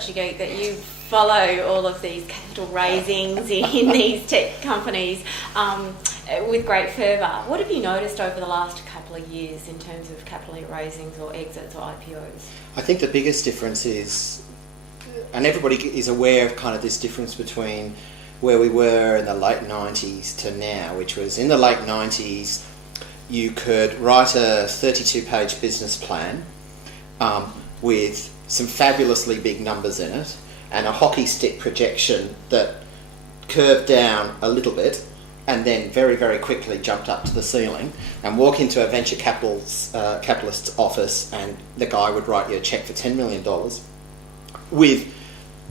such a geek that you follow all of these capital raisings in these tech companies with great fervour. What have you noticed over the last couple of years in terms of capital raisings or exits or IPOs? I think the biggest difference is, and everybody is aware of kind of this difference between where we were in the late 90s to now, which was in the late 90s, you could write a 32-page business plan with some fabulously big numbers in it and a hockey stick projection that curved down a little bit and then very, very quickly jumped up to the ceiling, and walk into a venture capitalist's office and the guy would write you a cheque for $10 million with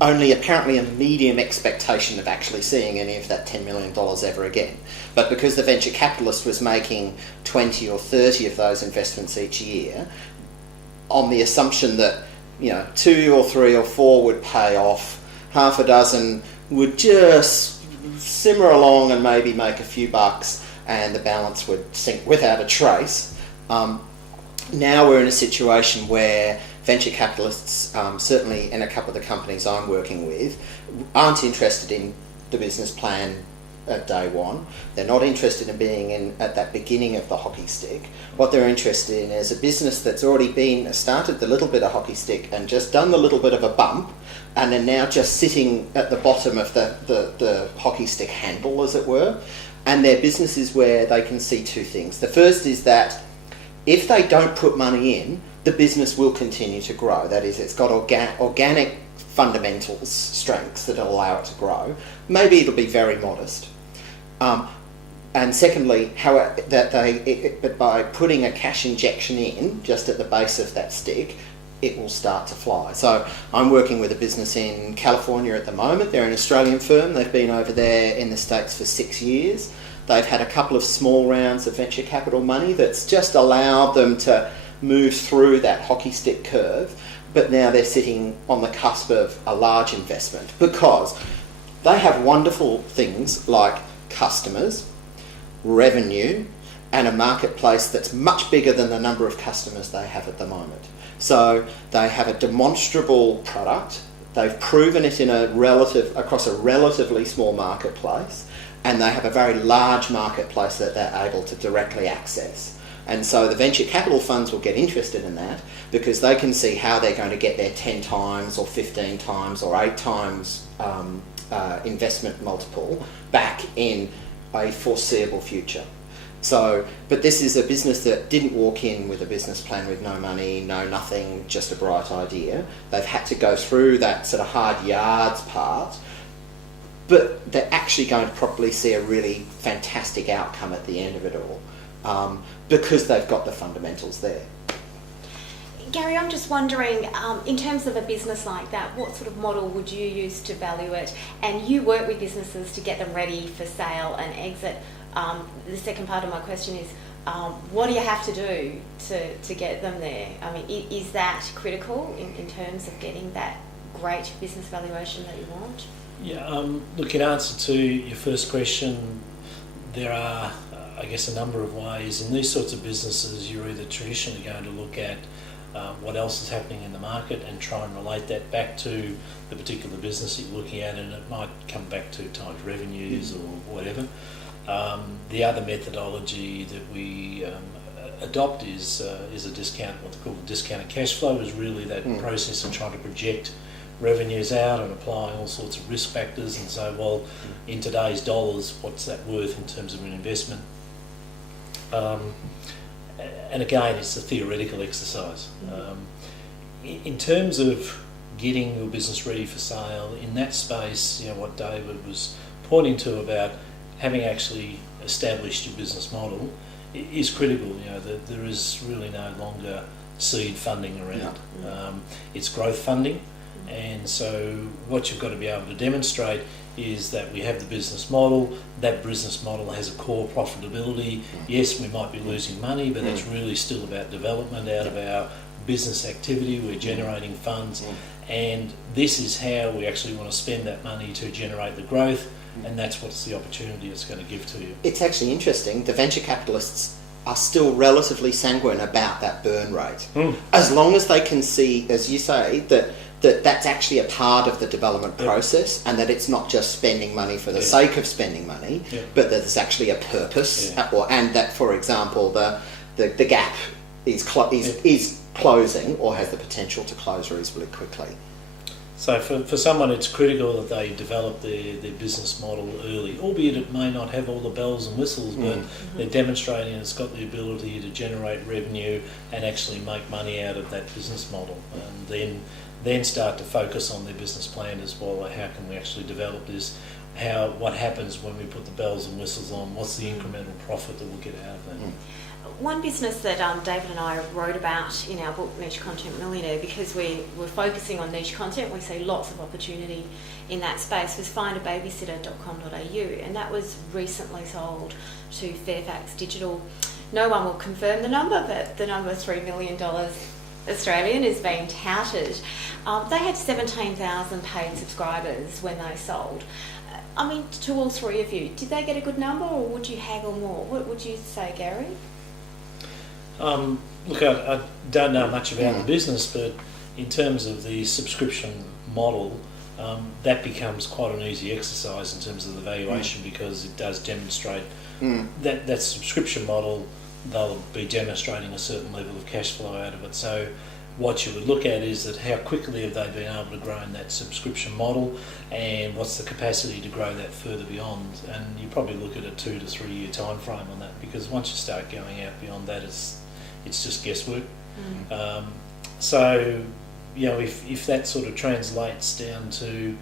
only apparently a medium expectation of actually seeing any of that $10 million ever again. But because the venture capitalist was making 20 or 30 of those investments each year, on the assumption that 2 or 3 or 4 would pay off, half a dozen would just simmer along and maybe make a few bucks, and the balance would sink without a trace. Now we're in a situation where venture capitalists, certainly in a couple of the companies I'm working with, aren't interested in the business plan at day one. They're not interested in being in at that beginning of the hockey stick. What they're interested in is a business that's already started the little bit of hockey stick and just done the little bit of a bump, and are now just sitting at the bottom of the hockey stick handle, as it were. And their business is where they can see two things. The first is that if they don't put money in, the business will continue to grow. That is, it's got organic fundamentals, strengths that allow it to grow. Maybe it'll be very modest. And secondly, but by putting a cash injection in just at the base of that stick, it will start to fly. So I'm working with a business in California at the moment. They're an Australian firm. They've been over there in the States for 6 years. They've had a couple of small rounds of venture capital money that's just allowed them to move through that hockey stick curve, but now they're sitting on the cusp of a large investment because they have wonderful things like customers, revenue, and a marketplace that's much bigger than the number of customers they have at the moment. So they have a demonstrable product, they've proven it across a relatively small marketplace, and they have a very large marketplace that they're able to directly access. And so the venture capital funds will get interested in that because they can see how they're going to get their 10 times or 15 times or 8 times investment multiple back in a foreseeable future. So, but this is a business that didn't walk in with a business plan with no money, no nothing, just a bright idea. They've had to go through that sort of hard yards part, but they're actually going to probably see a really fantastic outcome at the end of it all. Because they've got the fundamentals there. Gary, I'm just wondering, in terms of a business like that, what sort of model would you use to value it? And you work with businesses to get them ready for sale and exit. The second part of my question is, what do you have to do to get them there? I mean, is that critical in terms of getting that great business valuation that you want? Yeah, look, in answer to your first question, there are I guess a number of ways. In these sorts of businesses, you're either traditionally going to look at what else is happening in the market and try and relate that back to the particular business that you're looking at, and it might come back to times revenues or whatever. The other methodology that we adopt is a discount, what they call a discounted cash flow, is really that process of trying to project revenues out and applying all sorts of risk factors and say, well, in today's dollars, what's that worth in terms of an investment? And again, it's a theoretical exercise. In terms of getting your business ready for sale, in that space, what David was pointing to about having actually established your business model is critical. There is really no longer seed funding around. It's growth funding. And so what you've got to be able to demonstrate is that we have the business model, that business model has a core profitability. Yes, we might be losing money, but that's really still about development out of our business activity. We're generating funds, and this is how we actually want to spend that money to generate the growth, and that's what's the opportunity it's going to give to you. It's actually interesting, the venture capitalists are still relatively sanguine about that burn rate. As long as they can see, as you say, that that that's actually a part of the development process, and that it's not just spending money for the sake of spending money, but that there's actually a purpose, and that, for example, the gap is closing or has the potential to close reasonably quickly. So for someone, it's critical that they develop their business model early, albeit it may not have all the bells and whistles, but they're demonstrating it's got the ability to generate revenue and actually make money out of that business model. And then start to focus on their business plan as well. How can we actually develop this? What happens when we put the bells and whistles on? What's the incremental profit that we'll get out of that? One business that David and I wrote about in our book, Niche Content Millionaire, because we're focusing on niche content, we see lots of opportunity in that space, was findababysitter.com.au, and that was recently sold to Fairfax Digital. No one will confirm the number, but the number $3 million Australian is being touted. They had 17,000 paid subscribers when they sold. I mean, to all three of you, did they get a good number, or would you haggle more? What would you say, Gary? Look, I don't know much about the business, but in terms of the subscription model, that becomes quite an easy exercise in terms of the valuation, because it does demonstrate that subscription model, they'll be demonstrating a certain level of cash flow out of it. So what you would look at is that how quickly have they been able to grow in that subscription model, and what's the capacity to grow that further beyond. And you probably look at a 2 to 3 year time frame on that, because once you start going out beyond that, it's just guesswork. So, you know, if that sort of translates down to,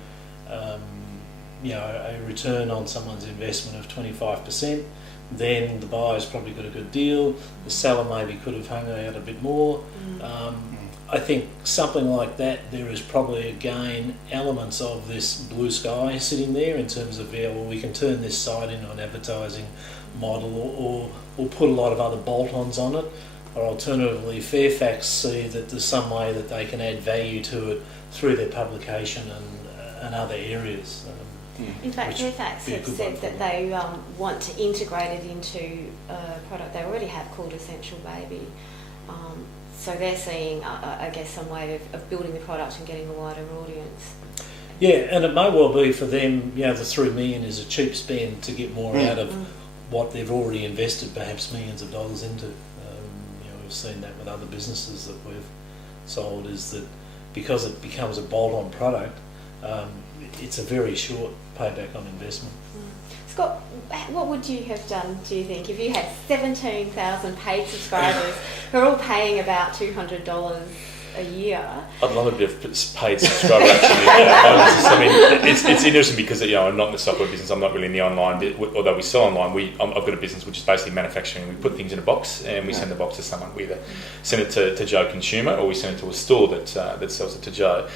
you know, a return on someone's investment of 25%, then the buyer's probably got a good deal. The seller maybe could have hung out a bit more. I think something like that, there is probably again elements of this blue sky sitting there in terms of, yeah, well, we can turn this site into an advertising model, or put a lot of other bolt-ons on it, or alternatively Fairfax see that there's some way that they can add value to it through their publication and other areas. In fact, Fairfax have said that they want to integrate it into a product they already have called Essential Baby. So they're seeing, I guess, some way of building the product and getting a wider audience. Yeah, and it may well be for them, you know, the $3 million is a cheap spend to get more out of what they've already invested perhaps millions of dollars into. You know, we've seen that with other businesses that we've sold, is that because it becomes a bolt-on product, it's a very short payback on investment. Scott, what would you have done, do you think, if you had 17,000 paid subscribers who are all paying about $200 a year? I'd love a bit of paid subscriber actually. I mean, it's interesting because, you know, I'm not in the software business. I'm not really in the online bit. Although we sell online, I've got a business which is basically manufacturing. We put things in a box and we send the box to someone. We either send it to Joe Consumer, or we send it to a store that sells it to Joe.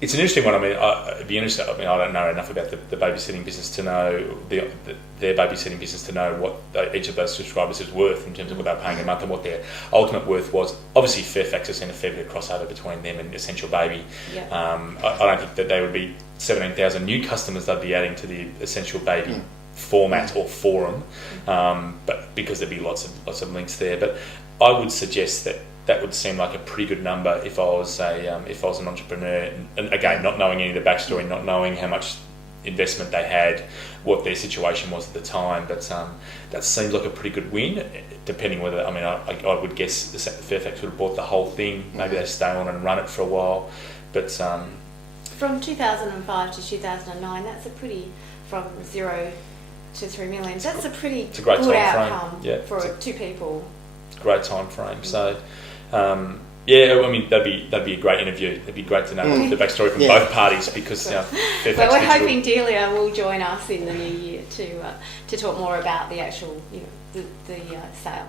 It's an interesting one. I mean, it'd be interesting. I mean, I don't know enough about the babysitting business to know their babysitting business to know what each of those subscribers is worth in terms of what they're paying a month and what their ultimate worth was. Obviously, Fairfax has seen a fair bit of crossover between them and Essential Baby. I don't think that they would be 17,000 new customers they'd be adding to the Essential Baby format or forum, but because there'd be lots of links there. But I would suggest that would seem like a pretty good number if I was an entrepreneur, and again, not knowing any of the backstory, not knowing how much investment they had, what their situation was at the time, but that seems like a pretty good win. Depending whether, I mean, I would guess the Fairfax would have bought the whole thing. Maybe they stay on and run it for a while, but from 2005 to 2009, that's a pretty, from 0 to 3 million. That's a pretty great good time outcome frame. for two people. Great time frame. So. Yeah, I mean, that'd be a great interview. It'd be great to know the backstory from both parties, because Fairfax well, we're Digital, hoping Delia will join us in the new year to talk more about the actual, the sale.